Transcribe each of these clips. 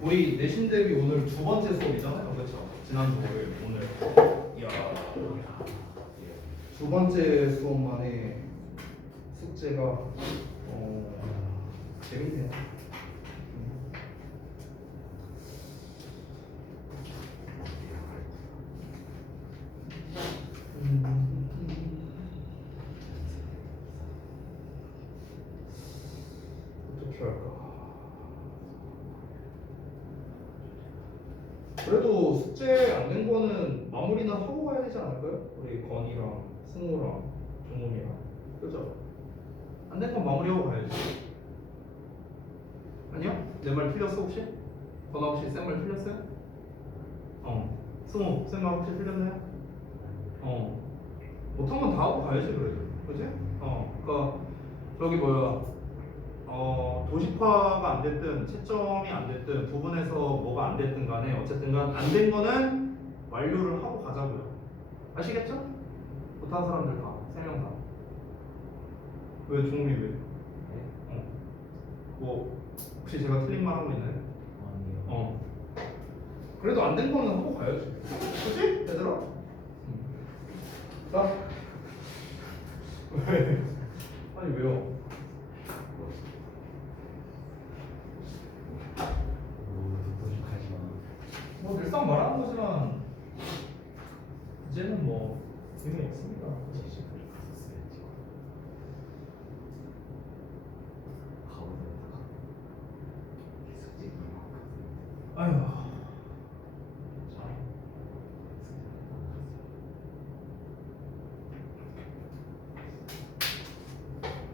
우리 내신 대비 오늘 두 번째 수업이잖아요, 그렇죠? 지난주 월요일, 오늘. 이야, 두 번째 수업 만에 숙제가 재밌네요. 어떻게 할까? 그래도 숙제 안 된 거는 마무리는 하고 가야 되지 않을까요? 우리 건이랑 승우랑 종훈이랑, 그죠? 안 된 건 마무리하고 가야지. 아니요? 내 말 틀렸어 혹시? 건아 혹시 쌤 말 틀렸어요? 승우 쌤 말 혹시 틀렸나요? 못한 건 다 하고 가야지 그래도, 그지? 그러니까 저기 뭐야, 도식화가 안 됐든 채점이 안 됐든 부분에서 뭐가 안 됐든 간에 어쨌든 간 안 된 거는 완료를 하고 가자고요. 아시겠죠? 못한 사람들 다, 3명 다. 왜 종훈이 왜? 뭐 혹시 제가 틀린 말 하고 있나요? 아니요. 그래도 안 된 거는 하고 가야지. 그치? 얘들아? 자. 왜? 아니 왜요? 뭐 늘상 말하는 거지만 이제는 뭐 의미 없습니다. 아휴.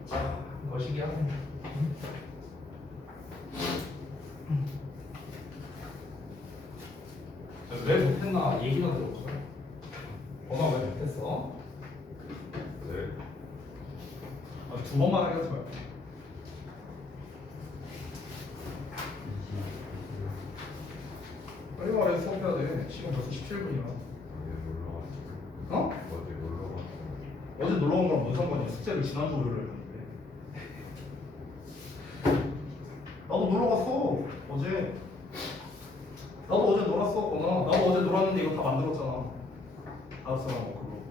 자, 거시기 하네. 왜 못했나 얘기가 들어오죠. 엄마 왜 못했어? 네. 두 번만 하겠지 말고. 빨리 말해, 수업해야 돼. 시간 벌써 17분이야. 어? 어제 놀러 갔어. 어제 놀러 온 거랑 뭔 상관이야? 숙제를 지난주 월요일에 했는데. 나도 놀러 갔어. 어제. 나도 어제 놀았어. 나도 어제 놀았는데 이거 다 만들었잖아. 알았어, 그거.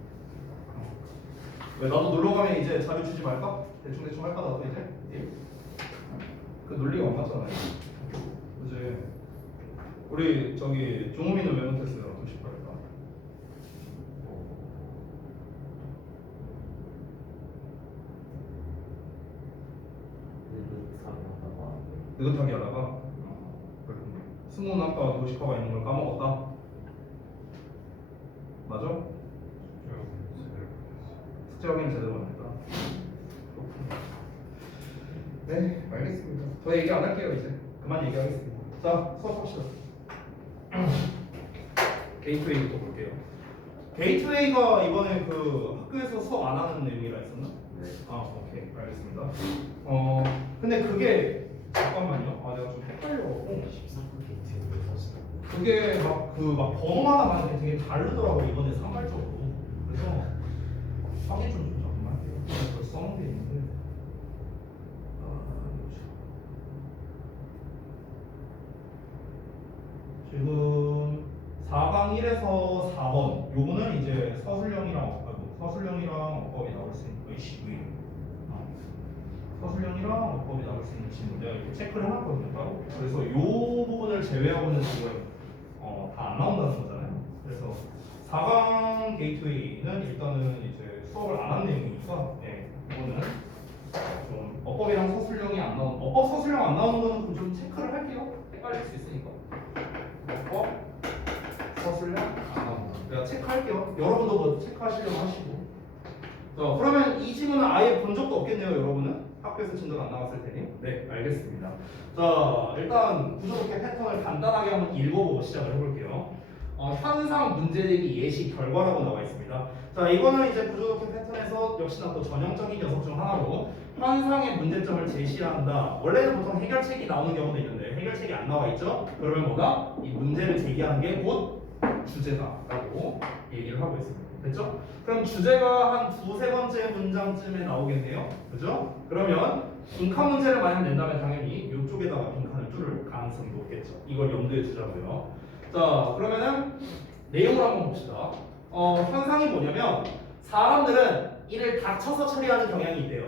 왜 나도 놀러 가면 이제 자료 주지 말까? 대충 할까 나도 이제? 예. 그 논리가 안 맞잖아요. 그지? 우리 저기 종우이는 왜 못했어요? 도시파일까? 느긋하게 하다가 승우는 아까 도시파가 있는 걸 까먹었다. 맞아? 숙제 확인 제대로 안 했다. 네, 알겠습니다. 더 얘기 안 할게요 이제. 그만 얘기하겠습니다. 자, 수업합시다. 게이트웨이부터 볼게요. 게이트웨이가 이번에 그 학교에서 수업 안 하는 내용이라 했었나? 네. 오케이, 알겠습니다. 근데 그게 잠깐만요. 내가 좀 헷갈려. 그게 막 번호마다 되게 다르더라고 이번에 산발적으로. 그래서 확인 좀 잠깐만 할게요. 제가 써놓은 게 있는데. 지금 4강 1에서 4번 요거는 이제 서술형이랑 어법이 나올 수 있는 서술형이랑 어법이 나올 수 있는 질문 내가 이렇게 체크를 해놨거든요 따로. 그래서 요 부분을 제외하고는 지금 다 안 나온다는 거잖아요. 그래서 4강 게이트웨이는 일단은 이제 수업을 안 한 내용이니까 이거는 좀 어법이랑 서술형이 안 나오는, 어법 서술형 안 나오는 거는 좀 체크를 할게요. 헷갈릴 수 있으니까. 어법 서술형 안 나온다. 내가 체크할게요. 여러분도 뭐 체크하시려고 하시고. 자, 그러면 이 지문은 아예 본 적도 없겠네요, 여러분은? 학교에서 진도가 안 나왔을 테니. 네, 알겠습니다. 자, 일단 구조독해 패턴을 간단하게 한번 읽어보고 시작을 해볼게요. 현상 문제제기 예시 결과라고 나와 있습니다. 자, 이거는 이제 구조독해 패턴에서 역시나 또 전형적인 녀석 중 하나로 현상의 문제점을 제시한다. 원래는 보통 해결책이 나오는 경우도 있는데 해결책이 안 나와 있죠? 그러면 뭐가? 이 문제를 제기하는 게 곧 주제다라고 얘기를 하고 있습니다. 됐죠? 그럼 주제가 한 두세 번째 문장쯤에 나오겠네요. 그죠? 그러면 빈칸 문제를 만약 낸다면 당연히 이쪽에다가 빈칸을 뚫을 가능성이 높겠죠. 이걸 염두에 두자고요. 자, 그러면은 내용을 한번 봅시다. 현상이 뭐냐면 사람들은 일을 닥쳐서 처리하는 경향이 있대요.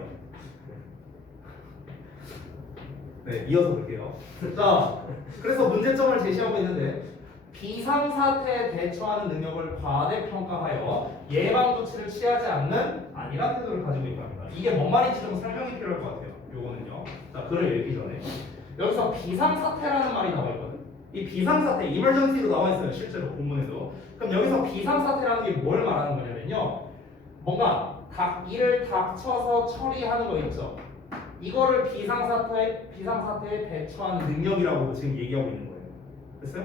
네, 이어서 볼게요. 자, 그래서 문제점을 제시하고 있는데 비상사태에 대처하는 능력을 과대평가하여 예방조치를 취하지 않는 안일한 태도를 가지고 있다 합니다. 이게 뭔 말인지 좀 설명이 필요할 것 같아요. 요거는요. 자, 글을 읽기 전에 여기서 비상사태라는 말이 나와 있거든. 이 비상사태, emergency로 나와 있어요. 실제로 본문에도. 그럼 여기서 비상사태라는 게 뭘 말하는 거냐면요. 뭔가 일을 닥쳐서 처리하는 거 있죠. 이거를 비상사태에 대처하는 능력이라고 지금 얘기하고 있는 거예요. 됐어요?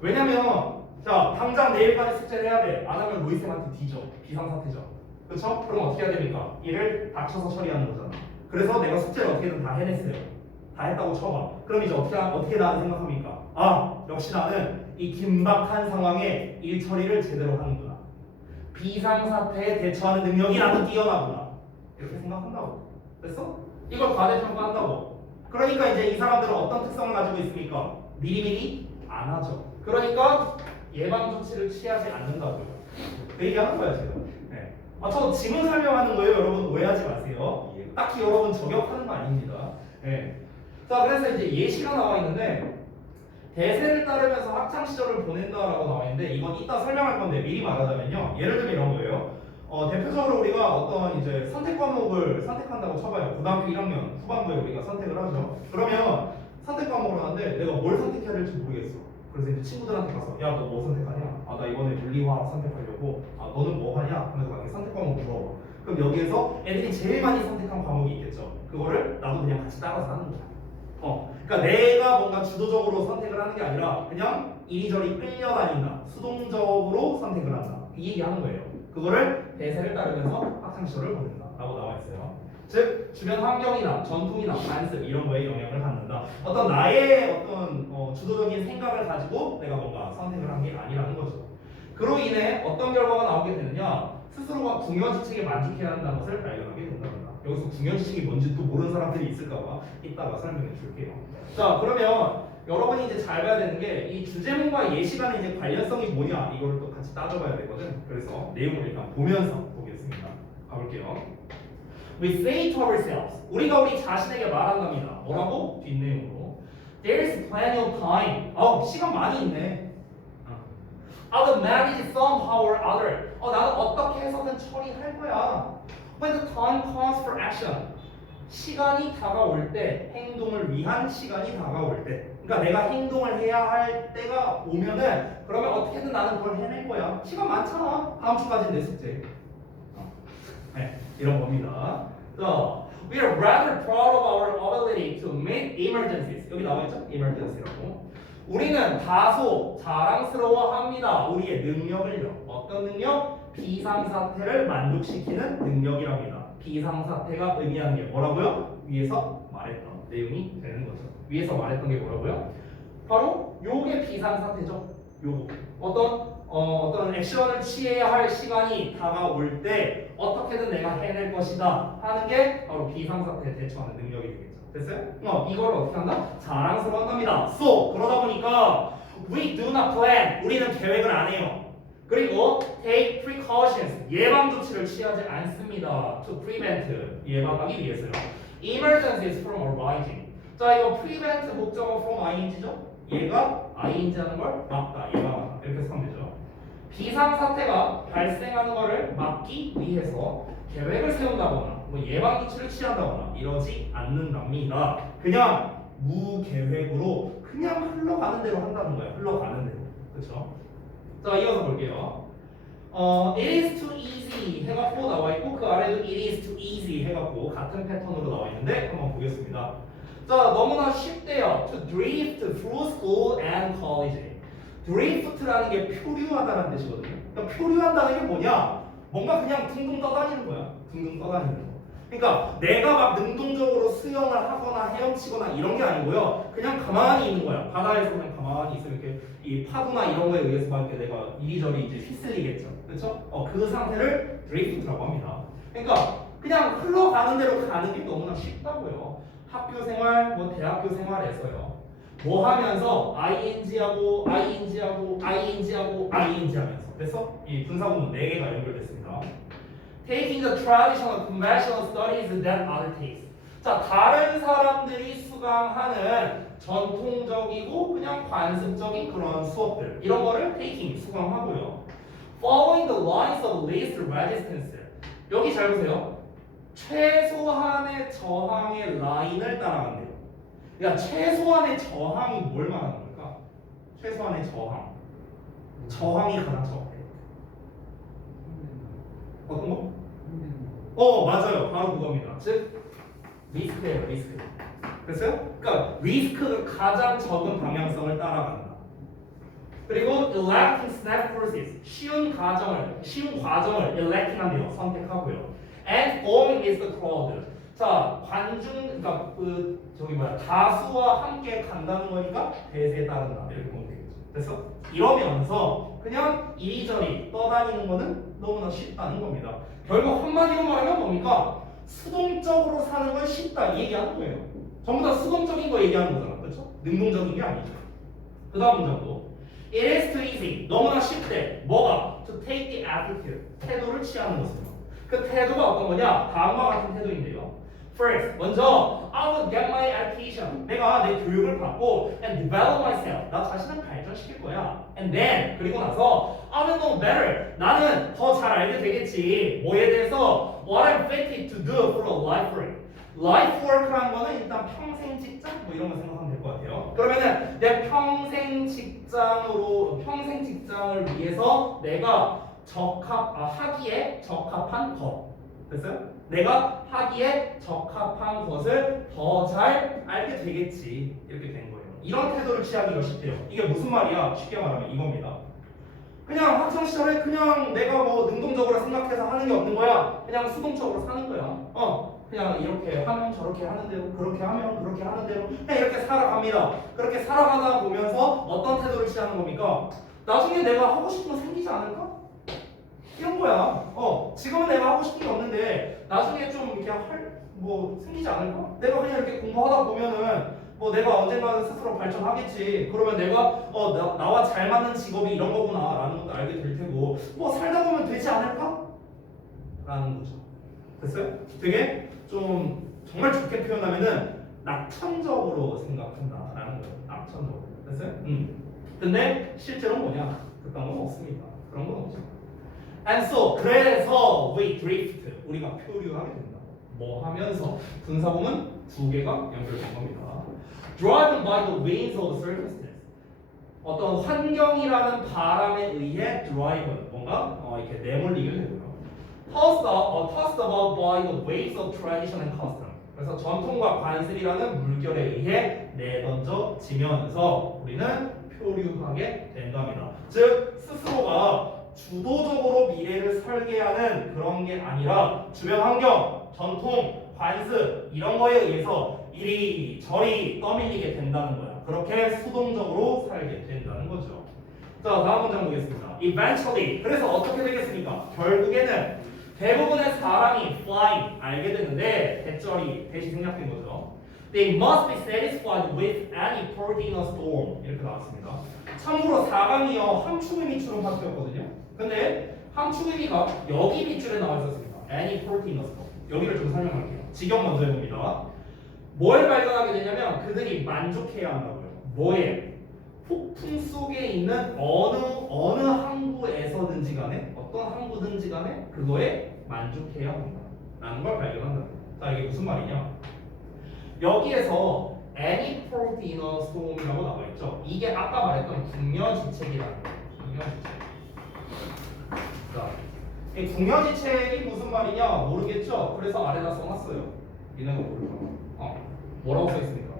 왜냐면 자 당장 내일까지 숙제를 해야 돼. 안 하면 로이쌤한테 뒤져. 비상사태죠. 그렇죠? 그럼 어떻게 해야 됩니까? 일을 닥쳐서 처리하는 거잖아. 그래서 내가 숙제를 어떻게든 다 해냈어요. 다 했다고 쳐봐. 그럼 이제 어떻게 나는 생각합니까? 아 역시 나는 이 긴박한 상황에 일 처리를 제대로 하는구나. 비상사태에 대처하는 능력이 나도 뛰어나구나. 이렇게 생각한다고. 됐어? 이걸 과대평가한다고. 그러니까 이제 이 사람들은 어떤 특성을 가지고 있습니까? 미리미리 안 하죠. 그러니까 예방 조치를 취하지 않는다고요. 그 얘기하는 거야 지금. 네. 저 지금 설명하는 거예요. 여러분 오해하지 마세요. 딱히 여러분 저격하는 거 아닙니다. 네. 자 그래서 이제 예시가 나와 있는데 대세를 따르면서 학창 시절을 보낸다라고 나와 있는데 이건 이따 설명할 건데 미리 말하자면요. 예를 들면 이런 거예요. 대표적으로 우리가 어떤 이제 선택 과목을 선택한다고 쳐봐요. 고등학교 1학년 후반부에 우리가 선택을 하죠. 그러면 선택 과목을 하는데 내가 뭘 선택해야 될지 모르겠어. 그래서 이제 친구들한테 가서 야 너 뭐 선택하냐? 아 나 이번에 물리화학 선택하려고. 아 너는 뭐 하냐? 하면서 막 선택 과목 물어봐. 그럼 여기에서 애들이 제일 많이 선택한 과목이 있겠죠. 그거를 나도 그냥 같이 따라서 하는 거야. 그러니까 내가 뭔가 주도적으로 선택을 하는 게 아니라 그냥 이리저리 끌려다닌다. 수동적으로 선택을 한다. 이 얘기하는 거예요. 그거를 대세를 따르면서 학창시절을 보낸다라고 나와 있어요. 즉 주변 환경이나 전통이나 관습 이런 거에 영향을 받는다. 어떤 나의 어떤 주도적인 생각을 가지고 내가 뭔가 선택을 한 게 아니라는 거죠. 그로 인해 어떤 결과가 나오게 되느냐? 스스로가 궁여지책에 만족해야 한다는 것을 발견하게 된답니다. 여기서 궁여지책이 뭔지 또 모르는 사람들이 있을까봐 이따가 설명해 줄게요. 자 그러면 여러분이 이제 잘 봐야 되는 게 이 주제문과 예시 간의 이제 관련성이 뭐냐 이거를 또 같이 따져봐야 되거든. 그래서 내용을 일단 보면서 보겠습니다. 가볼게요. We say to ourselves, 우리가 우리 자신에게 말한답니다. 뭐라고? 뒷내용으로. There's plenty of time. 시간 많이 있네. I'll manage somehow or other. 나는 어떻게 해서든 처리할 거야. When the time comes for action. 시간이 다가올 때, 행동을 위한 시간이 다가올 때. 그러니까 내가 행동을 해야 할 때가 오면은 그러면 어떻게든 나는 그걸 해낼 거야. 시간 많잖아. 다음 주까지 내 숙제. 네, 이런 겁니다. So, we are rather proud of our ability to meet emergencies. 여기 나와 있죠? emergency라고. 우리는 다소 자랑스러워합니다. 우리의 능력을요. 어떤 능력? 비상사태를 만족시키는 능력이랍니다. 비상사태가 의미하는 게 뭐라고요? 위에서 말했던 내용이 되는 거죠. 위에서 말했던 게 뭐라고요? 바로 요게 비상사태죠. 요거 어떤 액션을 취해야 할 시간이 다가올 때 어떻게든 내가 해낼 것이다 하는 게 바로 비상사태에 대처하는 능력이 되겠죠. 됐어요? 이걸 어떻게 한다? 자랑스러워한답니다. So 그러다 보니까 we do not plan. 우리는 계획을 안 해요. 그리고 take precautions. 예방 조치를 취하지 않습니다. To prevent. 예방하기 위해서요. Emergencies from arising. 자 이거 prevent 목적어 from ing죠? 얘가 ing 하는 걸 막다, 예방하다 이렇게 쓰면 되죠. 비상사태가 발생하는 것을 막기 위해서 계획을 세운다거나 뭐 예방 조치를 취한다거나 이러지 않는답니다. 그냥 무계획으로 그냥 흘러가는 대로 한다는 거예요. 흘러가는 대로. 그렇죠? 자 이어서 볼게요. It is too easy 해갖고 나와 있고 그 아래도 it is too easy 해갖고 같은 패턴으로 나와 있는데 한번 보겠습니다. 자 너무나 쉽대요. To drift through school and college. drift라는 게 표류하다라는 뜻이거든요. 그러니까 표류한다는 게 뭐냐? 뭔가 그냥 둥둥 떠다니는 거야. 둥둥 떠다니는 거. 그러니까 내가 막 능동적으로 수영을 하거나 헤엄치거나 이런 게 아니고요. 그냥 가만히 있는 거야. 바다에서 그냥 가만히 있으면 이렇게 이 파도나 이런 거에 의해서 막 이렇게 내가 이리저리 이제 휘쓸리겠죠. 그렇죠? 그 상태를 드리프트라고 합니다. 그러니까 그냥 흘러가는 대로 가는 게 너무나 쉽다고요. 학교 생활, 뭐 대학교 생활에서요. 뭐 하면서 ing하고 ing하고 ing하고 ing 하면서 그래서 이 분사구문 4개가 연결됐습니다. Taking the traditional conventional studies that other takes. 자, 다른 사람들이 수강하는 전통적이고 그냥 관습적인 그런 수업들 이런 거를 taking 수강하고요. Following the lines of least resistance. 여기 잘 보세요. 최소한의 저항의 라인을 따라간대요. 그러니까 최소한의 저항이 뭘 말하는 걸까? 최소한의 저항. 저항이 가장 적대. 어떤 거? 맞아요. 바로 그겁니다. 즉 리스크예요. 리스크. 됐어요? 그러니까 리스크가 가장 적은 방향성을 따라간다. 그리고 electing snap courses 쉬운 과정을 electing 한대요. 선택하고요. And going is the crowd. 자, 그러니까 다수와 함께 간다는 거니까 대세에 따른다. 이렇게 보면 되겠죠. 됐어? 이러면서 그냥 이리저리 떠다니는 거는 너무나 쉽다는 겁니다. 결국 한마디로 말하면 뭡니까? 수동적으로 사는 건 쉽다 이 얘기하는 거예요. 전부 다 수동적인 거 얘기하는 거잖아. 그렇죠? 능동적인 게 아니죠. 그 다음 문장도 It is too easy. 너무나 쉽대. 뭐가? To take the attitude. 태도를 취하는 것은요. 그 태도가 어떤 거냐? 다음과 같은 태도인데요. First, 먼저 I will get my education. 내가 내 교육을 받고 and develop myself. 나 자신을 발전시킬 거야. And then 그리고 나서 I will know better. 나는 더 잘 알게 되겠지. 뭐에 대해서 what I'm fitted to do for a life work. 라이프 워크라는 거는 일단 평생 직장 뭐 이런 거 생각하면 될 것 같아요. 그러면은 내 평생 직장을 위해서 내가 하기에 적합한 것. 됐어요? 내가 하기에 적합한 것을 더 잘 알게 되겠지. 이렇게 된 거예요. 이런 태도를 취하기가 쉽대요. 이게 무슨 말이야? 쉽게 말하면 이겁니다. 그냥 학창 시절에 그냥 내가 뭐 능동적으로 생각해서 하는 게 없는 거야. 그냥 수동적으로 사는 거야. 그냥 이렇게 하면 저렇게 하는 대로 그렇게 하면 그렇게 하는 대로 그냥 이렇게 살아갑니다. 그렇게 살아가다 보면서 어떤 태도를 취하는 겁니까? 나중에 내가 하고 싶은 거 생기지 않을까? 이런 거야. 지금은 내가 하고 싶은 게 없는데 나중에 좀 이렇게 생기지 않을까? 내가 그냥 이렇게 공부하다 보면은 뭐 내가 언젠가는 스스로 발전하겠지. 그러면 내가 나와 잘 맞는 직업이 이런 거구나라는 것도 알게 될 테고 뭐 살다 보면 되지 않을까? 라는 거죠. 됐어요? 되게 좀 정말 좋게 표현하면은 낙천적으로 생각한다라는 거예요. 낙천적으로. 됐어요? 근데 실제로는 뭐냐? 그런 건 없습니다. 그런 건 없죠. And so 그래서 we drift 우리가 표류하게 된다. 뭐 하면서 분사구문 2개가 연결된 겁니다. Driven by the winds of circumstance. 어떤 환경이라는 바람에 의해 driven 뭔가 이렇게 내몰리게 되고요. Tossed about by the waves of tradition and custom. 그래서 전통과 관습이라는 물결에 의해 내던져지면서 우리는 표류하게 된답니다. 즉 스스로가 주도적으로 미래를 설계하는 그런 게 아니라 주변 환경, 전통, 관습 이런 거에 의해서 이리저리 떠밀리게 된다는 거야. 그렇게 수동적으로 살게 된다는 거죠. 자, 다음 문장 보겠습니다. Eventually. 그래서 어떻게 되겠습니까? 결국에는 대부분의 사람이 flying 알게 되는데 대시 생략된 거죠. They must be satisfied with any port in a storm. 이렇게 나왔습니다. 참고로 4강이요 함축의 밑줄은 파트였거든요. 근데 함축의 미가 여기 밑줄에 나와 있었습니다. Any port in a storm. 여기를 좀 설명할게요. 직역 먼저 해봅니다. 뭘 발견하게 되냐면 그들이 만족해야 한다고요. 뭐에? 폭풍 속에 있는 어느 항구에서든지 간에 어떤 항구든지 간에 그거에 만족해야 한다라는 걸 발견한다. 자, 이게 무슨 말이냐? 여기에서 any port in a storm이라고 나와 있죠. 이게 아까 말했던 궁여지책이라는 거예요. 궁여지책. 자, 이 궁여지책이 무슨 말이냐 모르겠죠? 그래서 아래다 써놨어요. 니네가 모르죠? 뭐라고 써 있습니까?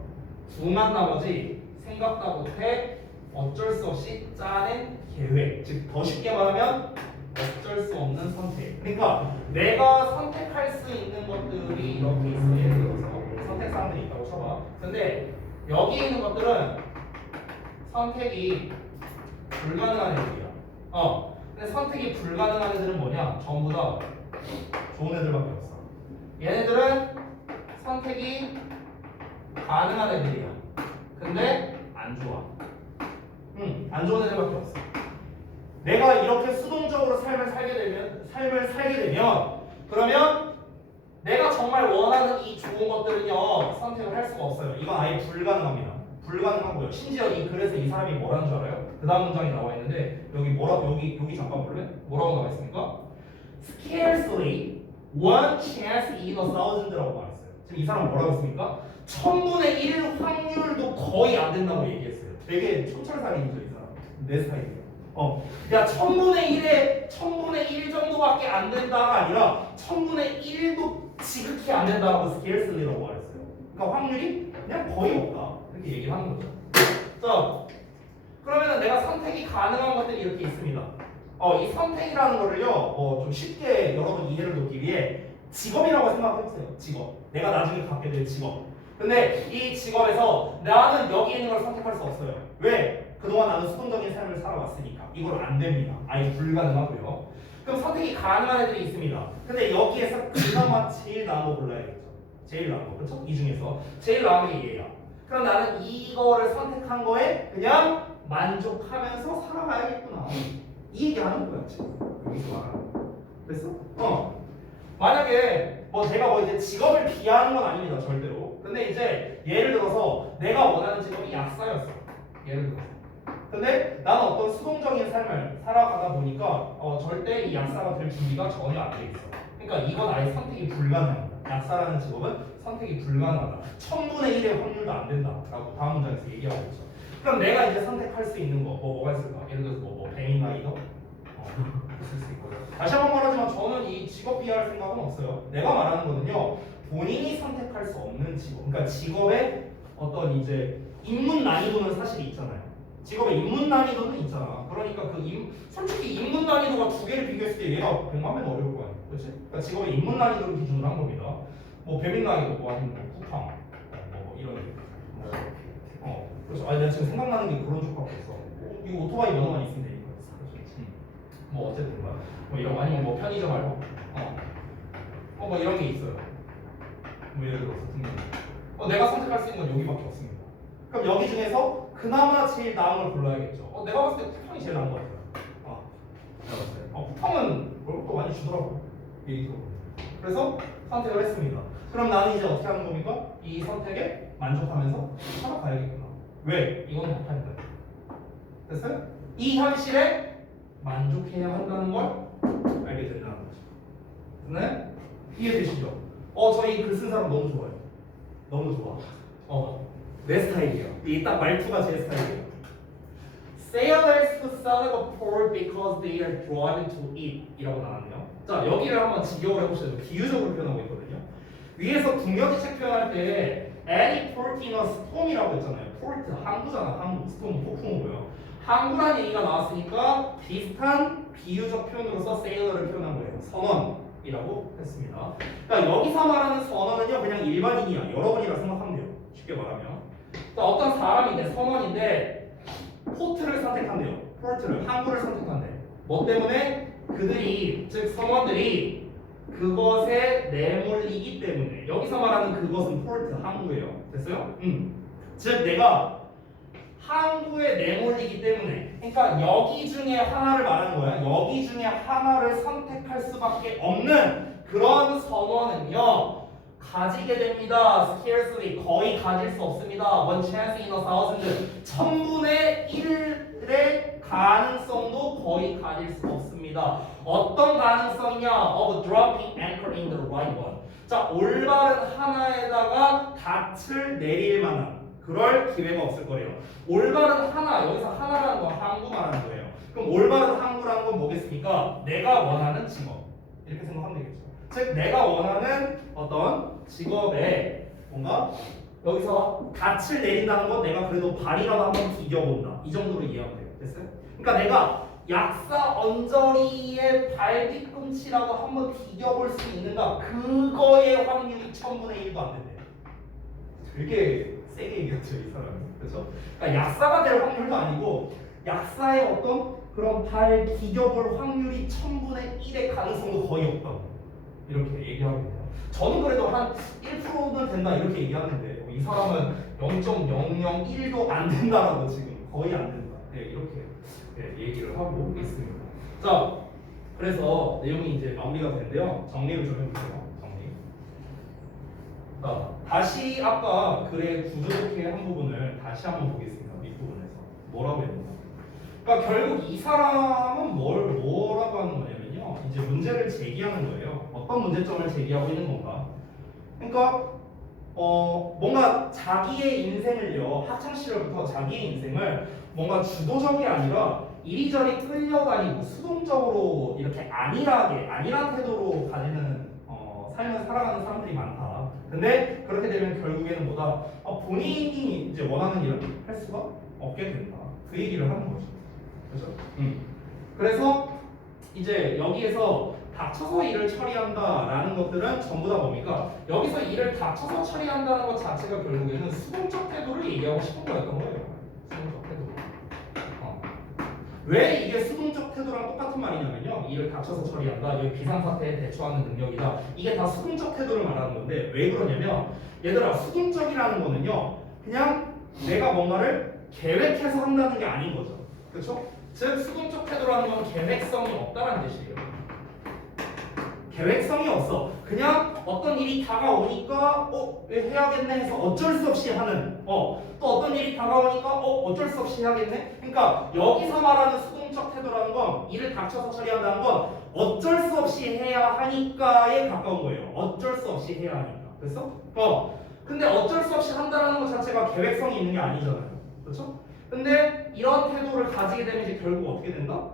둥한 나머지 생각다 못해 어쩔 수 없이 짜낸 계획. 즉 더 쉽게 말하면 어쩔 수 없는 선택. 그러니까 내가 선택할 수 있는 것들이 이렇게 있어. 예를 들어서 선택 사항들이 있다고 쳐봐. 근데 여기 있는 것들은 선택이 불가능한 애들이야. 근데 선택이 불가능한 애들은 뭐냐? 전부 다 좋은 애들밖에 없어. 얘네들은 선택이 가능한 애들이야. 근데 안 좋아. 안 좋은 애들밖에 없어. 내가 이렇게 수동적으로 삶을 살게 되면 그러면 내가 정말 원하는 이 좋은 것들은요 선택을 할 수가 없어요. 이건 아예 불가능합니다. 불가능하고요. 심지어 이 글에서 이 사람이 뭐라는 줄 알아요? 그 다음 문장이 나와 있는데 여기 잠깐 볼래? 뭐라고 나와 있습니까? Scarcely one chance in a thousand라고 말했어요. 지금 이 사람은 뭐라고 했습니까? 1000분의 1 확률도 거의 안 된다고 얘기했어요. 되게 촌철살인이죠 이 사람. 내 스타일이에요. 야 1000분의 1 정도밖에 안 된다가 아니라 1000분의 1도 지극히 안 된다라고 scarcely라고 말했어요. 그러니까 확률이 그냥 거의 없다 이렇게 얘기를 하는 거죠. 자, 그러면은 내가 선택이 가능한 것들이 이렇게 있습니다. 이 선택이라는 거를요, 좀 쉽게 여러분 이해를 돕기 위해 직업이라고 생각해보세요. 직업. 내가 나중에 갖게 될 직업. 근데 이 직업에서 나는 여기 있는 걸 선택할 수 없어요. 왜? 그동안 나는 수동적인 삶을 살아왔으니까 이걸 안 됩니다. 아예 불가능하고요. 그럼 선택이 가능한 애들이 있습니다. 근데 여기에서 그나마 제일 나은 거 골라야겠죠. 제일 나은 거, 그렇죠? 이 중에서 제일 나은 게 얘야. 그럼 나는 이거를 선택한 거에 그냥 만족하면서 살아가야겠구나. 이 얘기하는 거야 지금 여기서 말하는 거. 됐어? 만약에 제가 이제 직업을 비하하는 건 아닙니다 절대로. 근데 이제 예를 들어서 내가 원하는 직업이 약사였어. 예를 들어서. 근데 나는 어떤 수동적인 삶을 살아가다 보니까 절대 이 약사가 될 준비가 전혀 안 돼 있어. 그러니까 이건 아예 선택이 불가능합니다. 약사라는 직업은 선택이 불가능하다. 1000분의 1의 확률도 안 된다라고 다음 문장에서 얘기하고 있죠. 그럼 내가 이제 선택할 수 있는 거 뭐가 있을까? 예를 들어서 배민 라이더 있을 수 있고요. 다시 한번 말하지만 저는 이 직업 비하할 생각은 없어요. 내가 말하는 거는요 본인이 선택할 수 없는 직업. 그러니까 직업의 어떤 이제 입문 난이도는 사실 있잖아요. 직업의 입문 난이도는 있잖아. 그러니까 솔직히 입문 난이도가 두 개를 비교했을 때 얘가 100만 배 어려울 거 아니야. 그렇지? 그러니까 직업의 입문 난이도를 기준으로 한 겁니다. 배민 난이도 아니면 쿠팡 이런 그렇죠. 내가 지금 생각나는 게 그런 쪽밖에 없어. 이거 오토바이 면허만 있으면 되니까. 어쨌든 이런 거 아니면 편의점 알고 이런 게 있어요. 예를 들어서 등등. 내가 선택할 수 있는 건 여기밖에 없습니다. 그럼 여기 중에서 그나마 제일 나은 걸 골라야겠죠. 내가 봤을 때 쿠팡이 제일 나은 것 같아요. 내가 봤을 때. 쿠팡은 또 많이 주더라고요. 얘기 들어보면. 그래서 선택을 했습니다. 그럼 나는 이제 어떻게 하는 겁니까? 이 선택에 만족하면서 살아가야겠구나. 왜? 이건 못하니까. 됐어요? 이 현실에 만족해야 한다는 걸 알게 된다는 거죠. 네? 이해되시죠? 저희 글 쓴 사람 너무 좋아요. 너무 좋아. 내 스타일이에요. 이 딱 말투가 제 스타일이에요. Sailors who sail a port because they are driven to it 이라고 나왔네요. 자, 여기를 한번 직역을 해보셔도 비유적으로 표현하고 있거든요. 위에서 궁여지책 표현할 때 any port in a storm이라고 했잖아요. port 항구잖아. 항구. storm 폭풍우고요. 항구라는 얘기가 나왔으니까 비슷한 비유적 표현으로서 sailor를 표현한 거예요. 선원이라고 했습니다. 그러니까 여기서 말하는 선원은요 그냥 일반인이야. 여러분이라 생각하면 돼요. 쉽게 말하면. 어떤 사람인데 선원인데 포트를 선택한대요. 포트를 항구를 선택한대. 뭐 때문에? 그들이 즉 선원들이 그것에 내몰리기 때문에. 여기서 말하는 그것은 포트 항구예요. 됐어요? 즉 내가 항구에 내몰리기 때문에. 그러니까 여기 중에 하나를 말하는 거야. 여기 중에 하나를 선택할 수밖에 없는 그런 선원은요 가지게 됩니다. scarcely 거의 가질 수 없습니다. one chance in a thousand 1000분의 1의 가능성도 거의 가질 수 없습니다. 어떤 가능성이냐? of dropping anchor in the right one. 자, 올바른 하나에다가 닻을 내릴 만한 그럴 기회가 없을 거예요. 올바른 하나, 여기서 하나라는 건 항구 말하는 거예요. 그럼 올바른 항구라는 건 뭐겠습니까? 내가 원하는 직업. 이렇게 생각하면 되겠죠. 즉 내가 원하는 어떤 직업에 뭔가 여기서 닻을 내린다는 건 내가 그래도 발이라도 한번 디뎌본다. 이 정도로 이해하면 돼요. 됐어요? 그러니까 내가 약사 언저리의 발 뒤꿈치라고 한번 비교볼 수 있는가? 그거의 확률이 1000분의 1도 안 된대요. 되게 세게 얘기했죠 이 사람이. 그렇죠? 그러니까 약사가 될 확률도 아니고 약사의 어떤 그런 발 비교볼 확률이 1000분의 1의 가능성도 거의 없다고 이렇게 얘기하게 돼요. 저는 그래도 한 1%는 된다 이렇게 얘기하는데 이 사람은 0.001도 안 된다라고 지금 거의 안 된다. 네, 이렇게 네, 얘기를 하고 있습니다. 자, 그래서 내용이 이제 마무리가 되는데요. 정리를 좀 해볼게요. 정리. 자, 다시 아까 글의 구조적인 한 부분을 다시 한번 보겠습니다. 밑부분에서 뭐라고 했는가? 그러니까 결국 이 사람은 뭐라고 하는 거냐면요. 이제 문제를 제기하는 거예요. 어떤 문제점을 제기하고 있는 건가? 그러니까 뭔가 자기의 인생을요, 학창 시절부터 자기의 인생을 뭔가 주도적이 아니라 이리저리 끌려다니고 수동적으로 이렇게 안일한 태도로 가지는 삶을 살아가는 사람들이 많다. 근데 그렇게 되면 결국에는 뭐다? 본인이 이제 원하는 일을 할 수가 없게 된다. 그 얘기를 하는 거죠. 그렇죠? 그래서 이제 여기에서 닥쳐서 일을 처리한다라는 것들은 전부 다 뭡니까? 여기서 일을 닥쳐서 처리한다는 것 자체가 결국에는 수동적 태도를 얘기하고 싶은 거였던 거예요. 수동적 태도. 왜 이게 수동적 태도랑 똑같은 말이냐면요. 일을 닥쳐서 처리한다. 이게 비상사태에 대처하는 능력이다. 이게 다 수동적 태도를 말하는 건데 왜 그러냐면 얘들아 수동적이라는 거는요. 그냥 내가 뭔가를 계획해서 한다는 게 아닌 거죠. 그렇죠? 즉 수동적 태도라는 건 계획성이 없다는 뜻이에요. 계획성이 없어. 그냥 어떤 일이 다가오니까 해야겠네 해서 어쩔 수 없이 하는 또 어떤 일이 다가오니까 어쩔 수 없이 해야겠네. 그러니까 여기서 말하는 수동적 태도라는 건 일을 닥쳐서 처리한다는 건 어쩔 수 없이 해야 하니까에 가까운 거예요. 어쩔 수 없이 해야 하니까. 그래서 근데 어쩔 수 없이 한다는 것 자체가 계획성이 있는 게 아니잖아요. 그렇죠? 근데 이런 태도를 가지게 되면 이제 결국 어떻게 된다?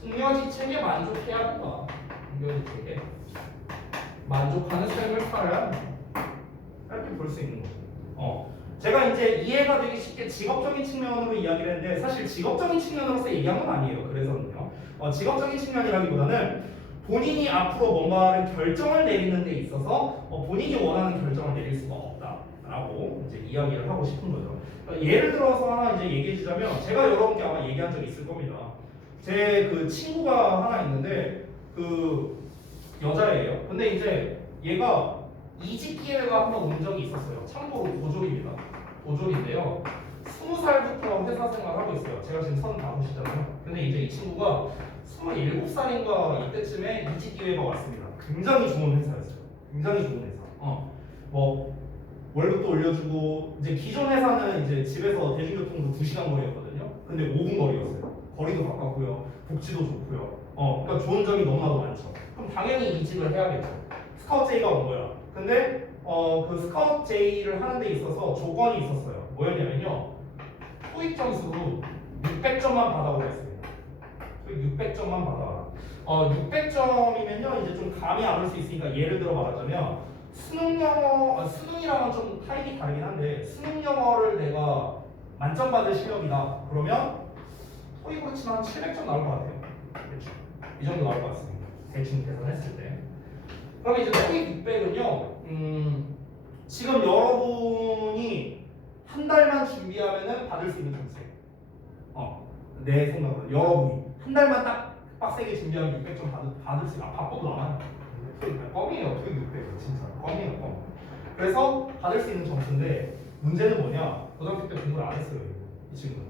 궁여지책에 만족해야 된다. 궁여지책에 만족하는 삶을 살아야 한다. 이렇게 볼 수 있는 거죠. 제가 이제 이해가 되기 쉽게 직업적인 측면으로 이야기를 했는데 사실 직업적인 측면으로서 얘기한 건 아니에요. 그래서는요. 직업적인 측면이라기보다는 본인이 앞으로 뭔가를 결정을 내리는 데 있어서 본인이 원하는 결정을 내릴 수가 없다라고 이제 이야기를 하고 싶은 거죠. 예를 들어서 하나 이제 얘기해 주자면 제가 여러분께 아마 얘기한 적이 있을 겁니다. 제 그 친구가 하나 있는데 그 여자예요. 근데 이제 얘가 이직 기회가 한번 온 적이 있었어요. 참고로 고졸입니다. 고졸인데요. 20살부터 회사 생활하고 있어요. 제가 지금 35이잖아요. 근데 이제 이 친구가 27살인가 이때쯤에 이직 기회가 왔습니다. 굉장히 좋은 회사였어요. 굉장히 좋은 회사. 뭐 월급도 올려주고 이제 기존 회사는 이제 집에서 대중교통도 2시간 거리였거든요. 근데 5분 거리였어요. 거리도 가깝고요. 복지도 좋고요. 그러니까 좋은 점이 너무나도 많죠. 그럼 당연히 이직을 해야겠죠. 스카우트 J가 온 거야. 근데 그 스카우트 J를 하는 데 있어서 조건이 있었어요. 뭐였냐면요. 토익 점수 600점만 받아오라 했습니다. 600점만 받아와라. 600점이면요 이제 좀 감이 안 올 수 있으니까 예를 들어 말하자면 수능 영어 수능이랑은 좀 타입이 다르긴 한데 수능 영어를 내가 만점 받을 실력이다. 그러면 토익으로 치면 한 700점 나올 것 같아요. 그렇죠? 이 정도 나올 것 같습니다. 대충 계산했을 때. 그럼 이제 토익 600은요. 지금 여러분이 한 달만 준비하면은 받을 수 있는 점수예요. 내 생각으로 여러분이 한 달만 딱 빡세게 준비하면 600점 받을 수 있어요. 바꿔도 나와요. 껌이에요. 토익 600은 진짜 껌이에요. 껌. 그래서 받을 수 있는 점수인데 문제는 뭐냐? 고등학교 때 공부를 안 했어요. 이 친구는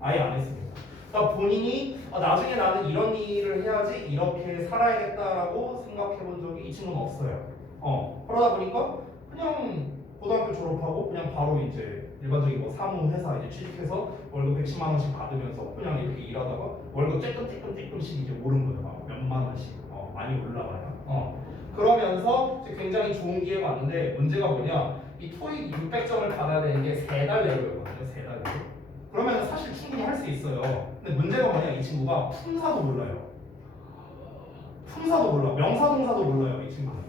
아예 안 했습니다. 그러니까 본인이 나중에 나는 이런 일을 해야지 이렇게 살아야겠다라고 생각해 본 적이 이 친구는 없어요. 그러다 보니까 그냥 고등학교 졸업하고 그냥 바로 이제 일반적인 뭐 사무 회사 이제 취직해서 월급 110만 원씩 받으면서 그냥 이렇게 일하다가 월급 조금씩 이제 오른 거죠. 막 몇만 원씩 많이 올라가요. 그러면서 이제 굉장히 좋은 기회가 왔는데 문제가 뭐냐? 이 토익 600점을 받아야 되는 게 3달 내로였거든요. 3달 내로. 그러면 사실 충분히 할 수 있어요. 근데 문제가 뭐냐? 이 친구가 품사도 몰라요. 품사도 몰라. 명사동사도 몰라요. 이 친구는.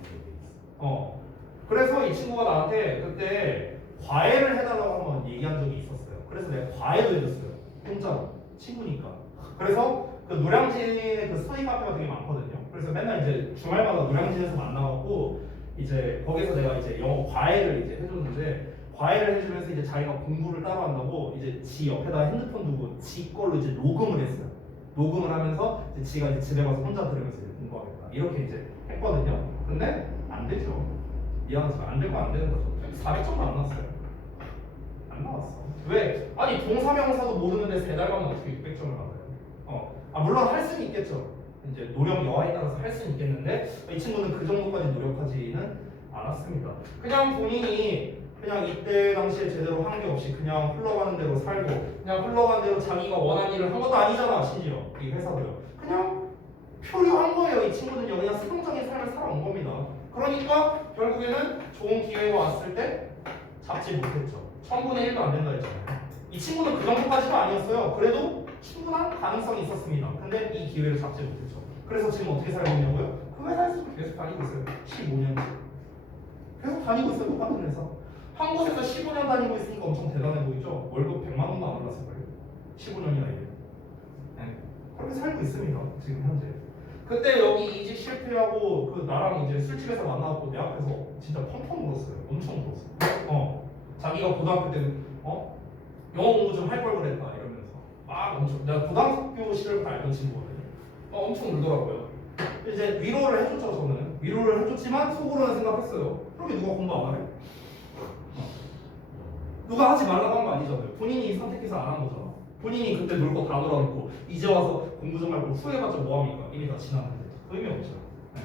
그래서 이 친구가 나한테 그때 과외를 해달라고 한번 얘기한 적이 있었어요. 그래서 내가 과외도 해줬어요. 공짜로. 친구니까. 그래서 그 노량진에 그 스터디 카페가 되게 많거든요. 그래서 맨날 이제 주말마다 노량진에서 만나갖고 이제 거기서 내가 이제 영어 과외를 이제 해줬는데 과외를 해주면서 이제 자기가 공부를 따로 한다고 이제 지 옆에다 핸드폰 두고 지 걸로 이제 녹음을 했어요. 녹음을 하면서 이제 지가 이제 집에 가서 혼자 들으면서 이제 공부하겠다 이렇게 이제 했거든요. 근데 안 되죠. 미안하지만 안 되고 안 되는 거죠. 400점도 안 나왔어요. 안 나왔어. 왜? 아니 동사명사도 모르는데 3달간은 어떻게 600점을 받아요? 물론 할 수는 있겠죠. 이제 노력 여하에 따라서 할 수는 있겠는데 이 친구는 그 정도까지 노력하지는 않았습니다. 그냥 본인이 그냥 이때 당시에 제대로 한 게 없이 그냥 흘러가는 대로 살고 그냥 흘러가는 대로 자기가 원하는 일을 한 것도 아니잖아. 심지어 이 회사도요. 그냥 표류한 거예요. 이 친구는요. 그냥 수동적인 삶을 살아온 겁니다. 그러니까 결국에는 좋은 기회가 왔을 때 잡지 못했죠. 1000분의 1도 안 된다 했잖아요. 이 친구는 그 정도까지도 아니었어요. 그래도 충분한 가능성이 있었습니다. 근데 이 기회를 잡지 못했죠. 그래서 지금 어떻게 살고 있냐고요? 그 회사에서 계속 다니고 있어요. 15년째. 계속 다니고 있어요. 똑같은 회사. 한 곳에서 15년 다니고 있으니까 엄청 대단해 보이죠? 월급 100만 원도 안 올랐을 거예요. 15년이나 이래요. 네. 그렇게 살고 있습니다. 지금 현재. 그때 여기 이직 실패하고 그 나랑 이제 술집에서 만나고 내 앞에서 진짜 펑펑 울었어요. 엄청 울었어요. 자기가 고등학교 때는 영어 공부 좀 할 걸 그랬다 이러면서 막 엄청 내가 고등학교 시절부터 알던 친구거든요. 엄청 울더라고요. 이제 위로를 해줬죠. 저는 위로를 해줬지만 속으로는 생각했어요. 그렇게 누가 공부 안 하래? 누가 하지 말라고 한 거 아니잖아요. 본인이 선택해서 안 한 거잖아. 본인이 그때 놀 거 다 놀아놓고 이제 와서 공부 좀 말고 후회봤자 뭐합니까? 이미 다 지났는데 의미 없죠. 네.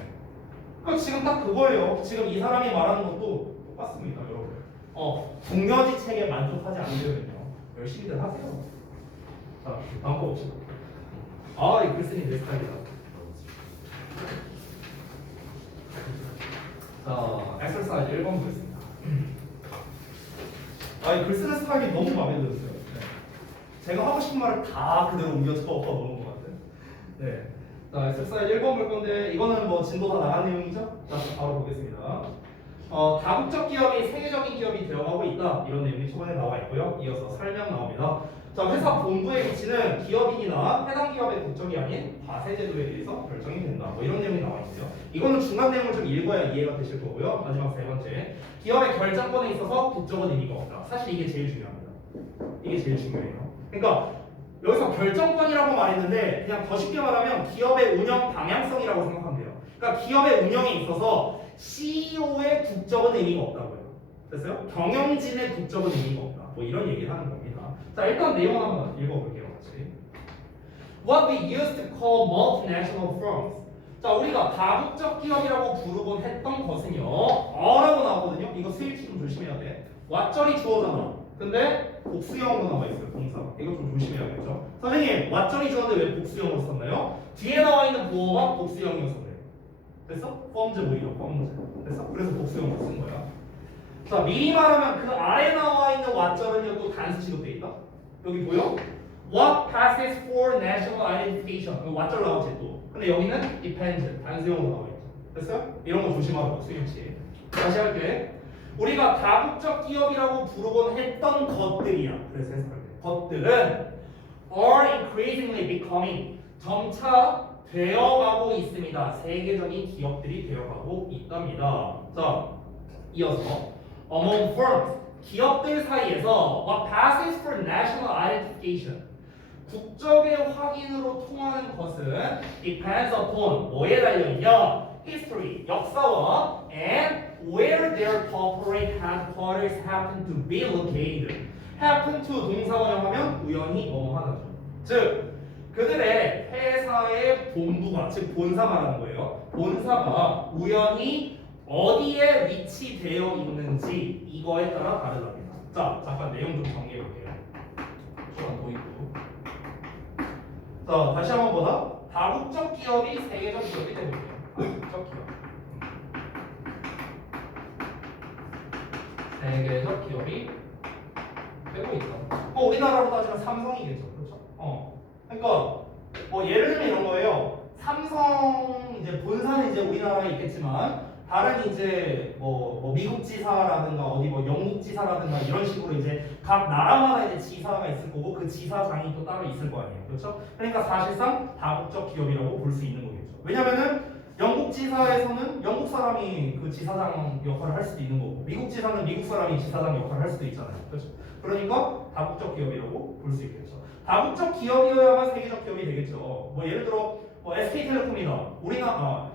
그러니까 지금 딱 그거예요. 지금 이 사람이 말하는 것도 똑같습니다, 여러분. 동료지책에 만족하지 않으려면요 열심히들 하세요. 자, 다음 거 봅시다. 이 글쓰기 내 스타일이다. 자, 엑서사이즈 1번 보겠습니다. 이 글 쓰는 스타일이 너무 마음에 들었어요. 네. 제가 하고 싶은 말을 다 그대로 옮겨 적어 놓은 것 같아요. 네. 자, 엑서사이즈 1번 볼 건데 이거는 뭐 진도 다 나간 내용이죠? 자, 바로 보겠습니다. 다국적 기업이 세계적인 기업이 되어가고 있다. 이런 내용이 초반에 나와 있고요. 이어서 설명 나옵니다. 자, 회사 본부의 위치는 기업인이나 해당 기업의 국적이 아닌 과세 제도에 의해서 결정이 된다. 뭐 이런 내용이 나와 있어요. 이거는 중간 내용을 좀 읽어야 이해가 되실 거고요. 마지막 세 번째, 기업의 결정권에 있어서 국적은 의미가 없다. 사실 이게 제일 중요합니다. 이게 제일 중요해요. 그러니까 여기서 결정권이라고 말했는데 그냥 더 쉽게 말하면 기업의 운영 방향성이라고 생각하면 돼요. 그러니까 기업의 운영에 있어서 CEO의 국적은 의미가 없다고요. 됐어요? 경영진의 국적은 의미가 없다. 뭐 이런 얘기를 하는 겁니다. 자, 일단 내용 한번 읽어볼게요. 같이. What we used to call multinational firms. 자, 우리가 다국적 기업이라고 부르곤 했던 것은요. 라고 나오거든요. 이거 스위치 좀 조심해야 돼. 왓절이 주어잖아. 근데 복수형으로 나와 있어요. 동사가. 이거 좀 조심해야겠죠. 선생님, 왓절이 주어인데 왜 복수형으로 썼나요? 뒤에 나와 있는 부호가 복수형이었어요. 됐어? 펌즈 오히려 펌즈. 됐어? 그래서 복수형으로 쓴 거야. 자, 미리 말하면 그 아래 나와 있는 왓절은요 또 단수 취급돼 있다. 여기 보여? What passes for national identification? 왓절 나오지 또. 근데 여기는 depends 단수형으로 나와 있죠. 됐어요? 이런 거 조심하라고 수임씨. 다시 할게. 우리가 다국적 기업이라고 부르곤 했던 것들이야. 그래서 해석할게. 것들은 are increasingly becoming 점차 되어가고 있습니다. 세계적인 기업들이 되어가고 있답니다. 자, 이어서 among firms 기업들 사이에서 what passes for national identification 국적의 확인으로 통하는 것은 depends upon 뭐에 달려있냐 history 역사와 and where their corporate headquarters happen to be located. happen to 동사원형 하면 우연히 하나죠. 즉 그들의 회사의 본부가 즉 본사 말하는 거예요. 본사가 우연히 어디에 위치되어 있는지 이거에 따라 다르답니다. 자, 잠깐 내용 좀 정리해 볼게요. 시간 더 있고. 자, 다시 한번 보다. 다국적 기업이 세계적 기업이 되고 있대요. 다국적 기업. 세계적 기업이 되고 있다. 우리나라로 따지면 삼성이겠죠, 그렇죠? 그러니까 뭐 예를 들면 이런 거예요. 삼성 이제 본사는 이제 우리나라에 있겠지만 다른 이제 뭐 미국 지사라든가 어디 뭐 영국 지사라든가 이런 식으로 이제 각 나라마다 이제 지사가 있을 거고 그 지사장이 또 따로 있을 거 아니에요. 그렇죠? 그러니까 사실상 다국적 기업이라고 볼 수 있는 거겠죠. 왜냐면은 영국 지사에서는 영국 사람이 그 지사장 역할을 할 수도 있는 거고 미국 지사는 미국 사람이 지사장 역할을 할 수도 있잖아요. 그렇죠? 그러니까 다국적 기업이라고 볼 수 있겠죠. 다국적 기업이어야만 세계적 기업이 되겠죠. 뭐 예를 들어 뭐 SK텔레콤이다. 우리나라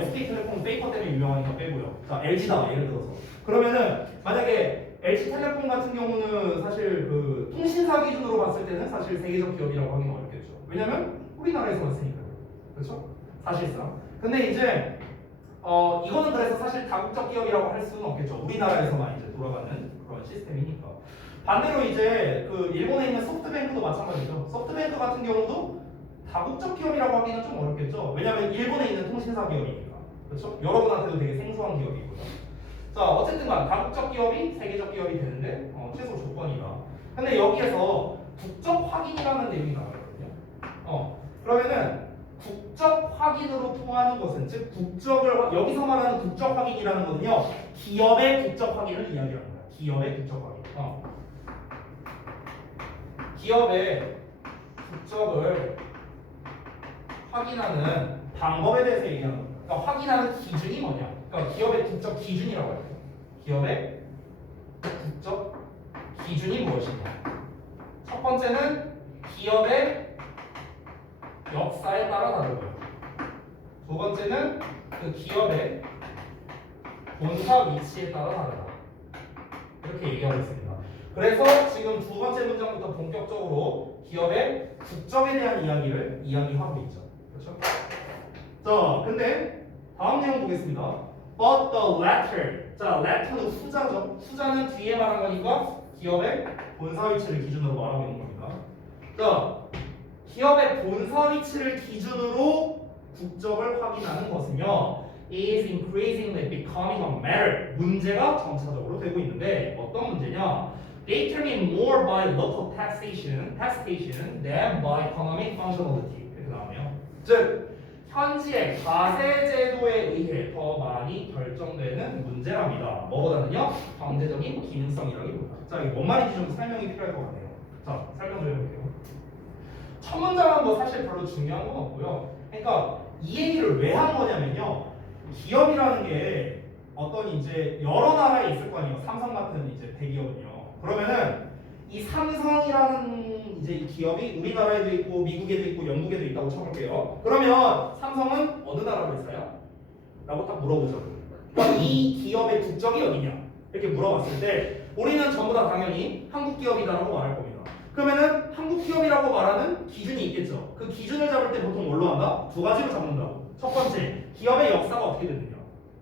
SK텔레콤 페이퍼 때문에 유명하니까 빼고요. 자 LG다 예를 들어서. 그러면은 만약에 LG텔레콤 같은 경우는 사실 그 통신사 기준으로 봤을 때는 사실 세계적 기업이라고 하기는 어렵겠죠. 왜냐면 우리나라에서 왔으니까요. 그렇죠? 사실상. 근데 이제 이거는 그래서 사실 다국적 기업이라고 할 수는 없겠죠. 우리나라에서만 이제 돌아가는 그런 시스템이니까. 반대로 이제 그 일본에 있는 소프트뱅크도 마찬가지죠. 소프트뱅크 같은 경우도 다국적 기업이라고 하기는 좀 어렵겠죠. 왜냐하면 일본에 있는 통신사 기업이니까. 그렇죠? 여러분한테도 되게 생소한 기업이고요. 자, 어쨌든간 다국적 기업이 세계적 기업이 되는데 최소 조건이다. 근데 여기에서 국적 확인이라는 내용이 나와요. 그러면은 국적 확인으로 통하는 것은 즉 국적을 여기서 말하는 국적 확인이라는 것은요 기업의 국적 확인을 이야기하는 거야. 기업의 국적 확인. 기업의 국적을 확인하는 방법에 대해서 얘기하는 거예요. 그러니까 확인하는 기준이 뭐냐? 그러니까 기업의 국적 기준이라고 할게요. 기업의 국적 기준이 무엇이냐? 첫 번째는 기업의 역사에 따라 다르고요. 두 번째는 그 기업의 본사 위치에 따라 다르다. 이렇게 얘기하고 있습니다. 그래서 지금 두 번째 문장부터 본격적으로 기업의 국적에 대한 이야기를 이야기하고 있죠. 그렇죠? 자, 근데 다음 내용 보겠습니다. But the latter. 자, latter는 후자죠. 후자는 뒤에 말한 거니까 기업의 본사 위치를 기준으로 말하고 있는 겁니다. 자, 기업의 본사 위치를 기준으로 국적을 확인하는 것은요 is increasingly becoming a matter. 문제가 점차적으로 되고 있는데 어떤 문제냐? They determine more by local taxation than by economic functionality. 이렇게 나오네요. 즉 현지의 과세 제도에 의해 더 많이 결정되는 문제랍니다. 뭐보다는요 경제적인 기능성이라기보다. 자, 이게 뭔 말인지 좀 설명이 필요할 것 같네요. 자, 설명 좀 해볼게요. 첫 문장은 뭐 사실 별로 중요한 건 없고요. 그러니까 이 얘기를 왜 한 거냐면요. 기업이라는 게 어떤 이제 여러 나라에 있을 거 아니에요. 삼성 같은 이제 대기업은요. 그러면은 이 삼성이라는 이제 이 기업이 우리나라에도 있고 미국에도 있고 영국에도 있다고 쳐볼게요. 그러면 삼성은 어느 나라로 있어요? 라고 딱 물어보죠. 그럼 이 기업의 국적이 어디냐? 이렇게 물어봤을 때 우리는 전부 다 당연히 한국 기업이다라고 말할 겁니다. 그러면은 한국 기업이라고 말하는 기준이 있겠죠. 그 기준을 잡을 때 보통 뭘로 한다? 두 가지로 잡는다고. 첫 번째, 기업의 역사가 어떻게 되느냐.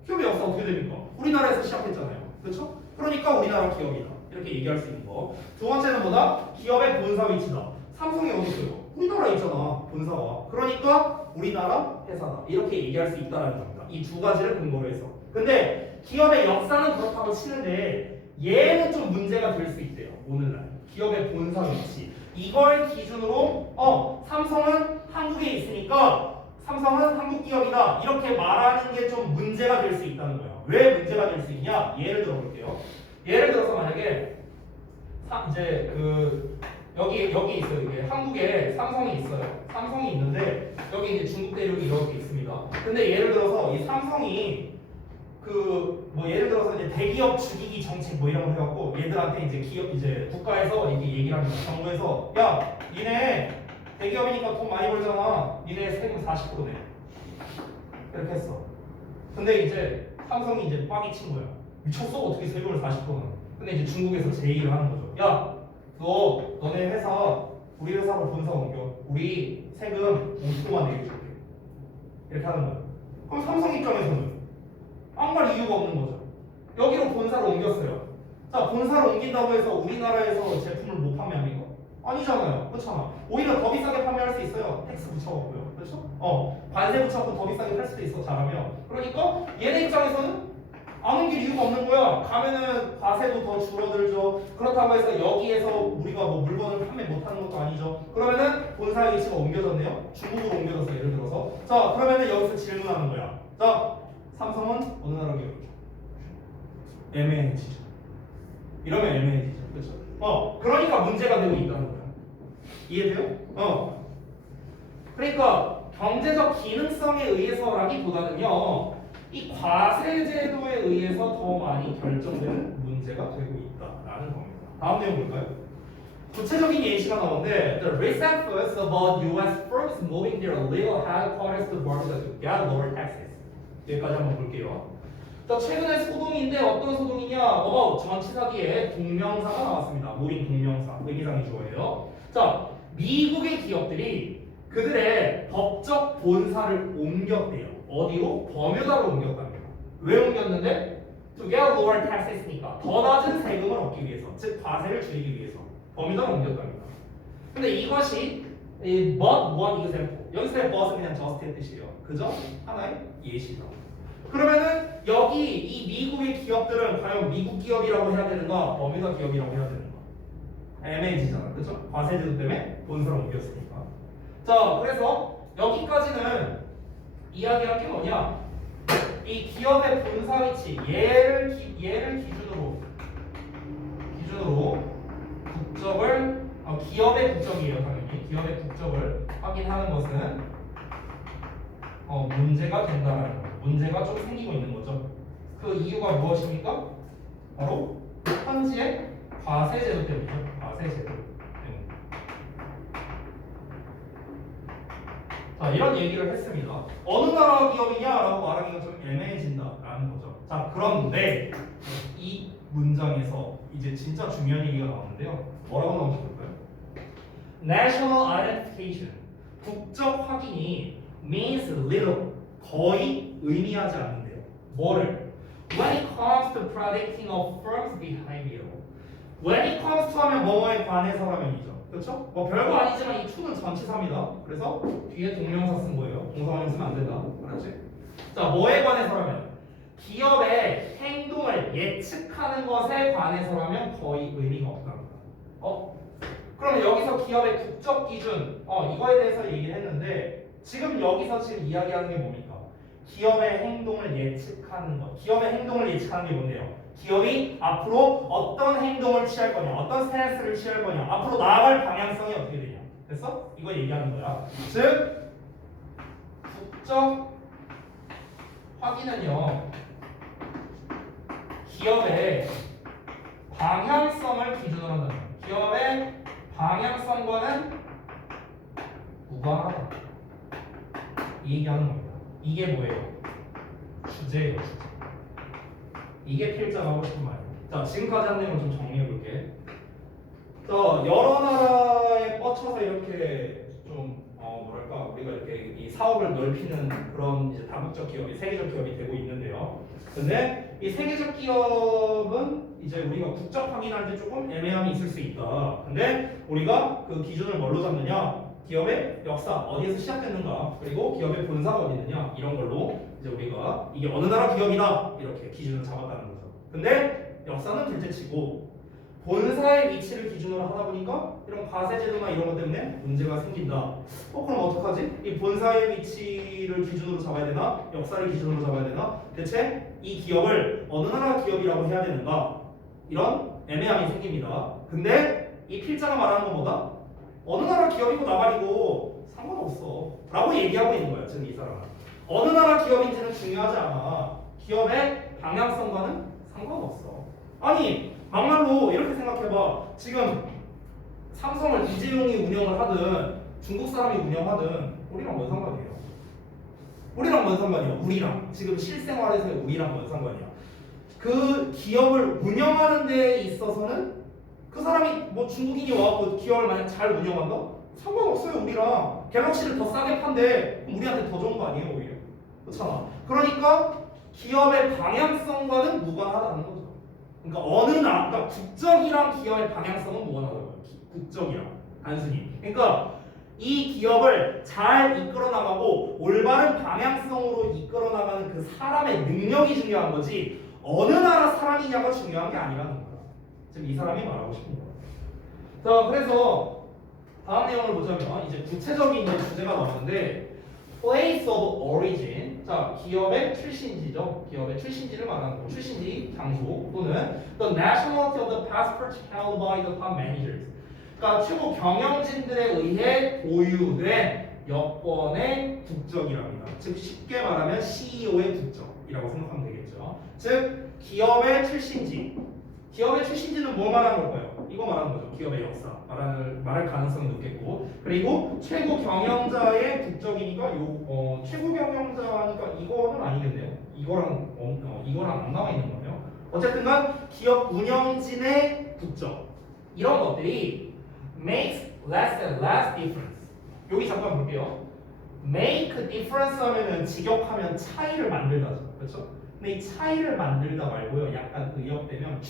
기업의 역사가 어떻게 됩니까? 우리나라에서 시작했잖아요. 그렇죠? 그러니까 우리나라 기업이다. 이렇게 얘기할 수 있는 거. 두 번째는 뭐다? 기업의 본사 위치다. 삼성이 어디 있어요? 우리나라에 있잖아. 본사가. 그러니까 우리나라 회사다. 이렇게 얘기할 수 있다는 겁니다. 이 두 가지를 근거로 해서. 근데 기업의 역사는 그렇다고 치는데 얘는 좀 문제가 될 수 있대요. 오늘날. 기업의 본사 위치. 이걸 기준으로 삼성은 한국에 있으니까 삼성은 한국 기업이다. 이렇게 말하는 게 좀 문제가 될 수 있다는 거예요. 왜 문제가 될 수 있냐? 예를 들어 볼게요. 예를 들어서 만약에 이제 그 여기 있어요. 이게 한국에 삼성이 있어요. 삼성이 있는데 여기 이제 중국 대륙이 이렇게 있습니다. 근데 예를 들어서 이 삼성이 그 뭐 예를 들어서 이제 대기업 죽이기 정책 뭐 이런 거 해갖고 얘들한테 이제 기업 이제 국가에서 이렇게 얘기를 합니다. 정부에서 야 니네 대기업이니까 돈 많이 벌잖아. 니네 세금 40% 내. 이렇게 했어. 근데 이제 삼성이 이제 빡이 친 거야. 미쳤어? 어떻게 세금을 40%나? 근데 이제 중국에서 제의를 하는 거죠. 야, 너네 회사 우리 회사로 본사 옮겨. 우리 세금 50%만 내게 줄게. 이렇게 하는 거야. 그럼 삼성 입장에서는 안 갈 이유가 없는 거죠. 여기로 본사를 옮겼어요. 자, 본사를 옮긴다고 해서 우리나라에서 제품을 못 판매합니까? 아니잖아요. 그렇잖아. 오히려 더 비싸게 판매할 수 있어요. 텍스 붙여갖고요. 그렇죠? 관세 붙여갖고 더 비싸게 팔 수도 있어. 잘하면. 그러니까 얘네 입장에서는 안 옮길 이유가 없는 거야. 가면은 과세도 더 줄어들죠. 그렇다고 해서 여기에서 우리가 뭐 물건을 판매 못하는 것도 아니죠. 그러면은 본사 위치가 옮겨졌네요. 중국으로 옮겨졌어. 예를 들어서. 자, 그러면은 여기서 질문하는 거야. 자, 삼성은 어느 나라 기업이죠? 애매해지죠. 이러면 애매해지죠. 그렇죠? 그러니까 문제가 되고 있다는 거야. 이해돼요? 그러니까 경제적 기능성에 의해서라기보다는요, 이 과세 제도에 의해서 더 많이 결정되는 문제가 되고 있다라는 겁니다. 다음 내용 볼까요? 구체적인 예시가 나오는데 The recent news about U.S. firms moving their legal headquarters to Bermuda to get lower taxes. 여기까지 한번 볼게요. 자, 최근에 소동인데 어떤 소동이냐? 전치사기에 동명사가 나왔습니다. 모인 동명사, 의미상의 주어예요. 자, 미국의 기업들이 그들의 법적 본사를 옮겼대요. 어디로? 버뮤다로 옮겼답니다. 왜 옮겼는데? To get lower taxes니까 더 낮은 세금을 얻기 위해서, 즉 과세를 줄이기 위해서 버뮤다로 옮겼답니다. 근데 이것이 but one example. 여기서의 but은 그냥 just의 뜻이에요. 그죠? 하나의 예시다. 그러면은 여기 이 미국의 기업들은 과연 미국 기업이라고 해야 되는가, 버뮤다 기업이라고 해야 되는가? 애매해지잖아, 그렇죠? 과세제도 때문에 본사를 옮겼으니까. 자, 그래서 여기까지는 이야기할 게 뭐냐? 이 기업의 본사 위치, 얘를 기준으로 국적을 기업의 국적이에요, 당연히. 기업의 국적을 확인하는 것은 문제가 된다는 거. 문제가 좀 생기고 있는 거죠. 그 이유가 무엇입니까? 바로 현지의 과세제도 때문이죠. 과세제도 때문에. 자, 이런 얘기를 했습니다. 어느 나라 기업이냐라고 말하기가 좀 애매해진다라는 거죠. 자, 그런데 이 문장에서 이제 진짜 중요한 얘기가 나오는데요. 뭐라고 나오는지 볼까요? National identification, 국적 확인이 means little, 거의 의미하지 않는데요. 뭐를? When it comes to predicting a firm's behavior. When it comes to 하면 뭐뭐에 관해서라면이죠. 그렇죠? 뭐 별거 아니지만 이 to는 전치사입니다. 그래서 뒤에 동명사 쓴 거예요. 동사만 쓰면 안 된다. 알았지? 자, 뭐에 관해서라면? 기업의 행동을 예측하는 것에 관해서라면 거의 의미가 없답니다. 그럼 여기서 기업의 국적 기준, 이거에 대해서 얘기를 했는데 지금 여기서 지금 이야기하는 게 뭡니까? 기업의 행동을 예측하는 것. 기업의 행동을 예측하는 게 뭔데요? 기업이 앞으로 어떤 행동을 취할 거냐, 어떤 스탠스를 취할 거냐, 앞으로 나아갈 방향성이 어떻게 되냐. 됐어? 이거 얘기하는 거야. 즉, 국적 확인은요, 기업의 방향성을 기준으로 한다는 거야. 기업의 방향성과는 무관하다. 이 얘기하는 겁니다. 이게 뭐예요? 주제예요, 주제. 이게 필자가 하고 싶은 말이에요. 자, 지금까지 한 내용을 좀 정리해 볼게. 자, 여러 나라에 뻗쳐서 이렇게 좀 뭐랄까, 우리가 이렇게 이 사업을 넓히는 그런 이제 다국적 기업이, 세계적 기업이 되고 있는데요. 근데 이 세계적 기업은 이제 우리가 국적 확인할 때 조금 애매함이 있을 수 있다. 근데 우리가 그 기준을 뭘로 잡느냐? 기업의 역사, 어디에서 시작됐는가, 그리고 기업의 본사가 어디 있느냐, 이런 걸로 이제 우리가 이게 어느 나라 기업이다 이렇게 기준을 잡았다는 거죠. 근데 역사는 둘째치고 본사의 위치를 기준으로 하다 보니까 이런 과세제도나 이런 것 때문에 문제가 생긴다. 그럼 어떡하지? 이 본사의 위치를 기준으로 잡아야 되나? 역사를 기준으로 잡아야 되나? 대체 이 기업을 어느 나라 기업이라고 해야 되는가? 이런 애매함이 생깁니다. 근데 이 필자가 말하는 것보다 어느 나라 기업이고 나발이고 상관없어 라고 얘기하고 있는 거야, 지금 이 사람은. 어느 나라 기업인지는 중요하지 않아. 기업의 방향성과는 상관없어. 아니, 막말로 이렇게 생각해봐. 지금 삼성을 이재용이 운영을 하든 중국 사람이 운영하든 우리랑 뭔 상관이에요? 우리랑 뭔 상관이야? 우리랑 지금 실생활에서의 우리랑 뭔 상관이야? 그 기업을 운영하는 데에 있어서는 그 사람이 뭐 중국인이 와갖고 기업을 만약 잘 운영한다? 상관없어요. 우리랑 갤럭시를 더 싸게 판대 그럼 우리한테 더 좋은 거 아니에요? 오히려. 그렇잖아. 그러니까 기업의 방향성과는 무관하다는 거죠. 그러니까 그러니까 국적이랑 기업의 방향성은 무관하다고요. 국적이랑 단순히. 그러니까 이 기업을 잘 이끌어 나가고 올바른 방향성으로 이끌어 나가는 그 사람의 능력이 중요한 거지 어느 나라 사람이냐가 중요한 게 아니라는 거야. 지금 이 사람이 말하고 싶은 거야. 자, 그래서 다음 내용을 보자면 이제 구체적인 이제 주제가 나오는데 place of origin. 자, 기업의 출신지죠. 기업의 출신지를 말하는 거. 출신지 장소 또는 the nationality of the passports held by the top managers. 그러니까 최고 경영진들에 의해 보유된 여권의 국적이랍니다. 즉 쉽게 말하면 CEO의 국적이라고 생각하면 되겠죠. 즉 기업의 출신지. 기업의 출신지는 뭐 말하는 걸까요? 이거 말하는 거죠. 기업의 역사 말할 가능성이 높겠고, 그리고 최고 경영자의 국적이니까 최고 경영자니까 이거는 아니겠네요. 이거랑 안 나와 있는 거네요. 어쨌든간 기업 운영진의 국적 이런 것들이 makes less and less difference. 여기 잠깐 볼게요. make difference 하면은 직역하면 차이를 만들다죠. 그렇죠? 근데 이 차이를 만들다 말고요. 약간 의역되면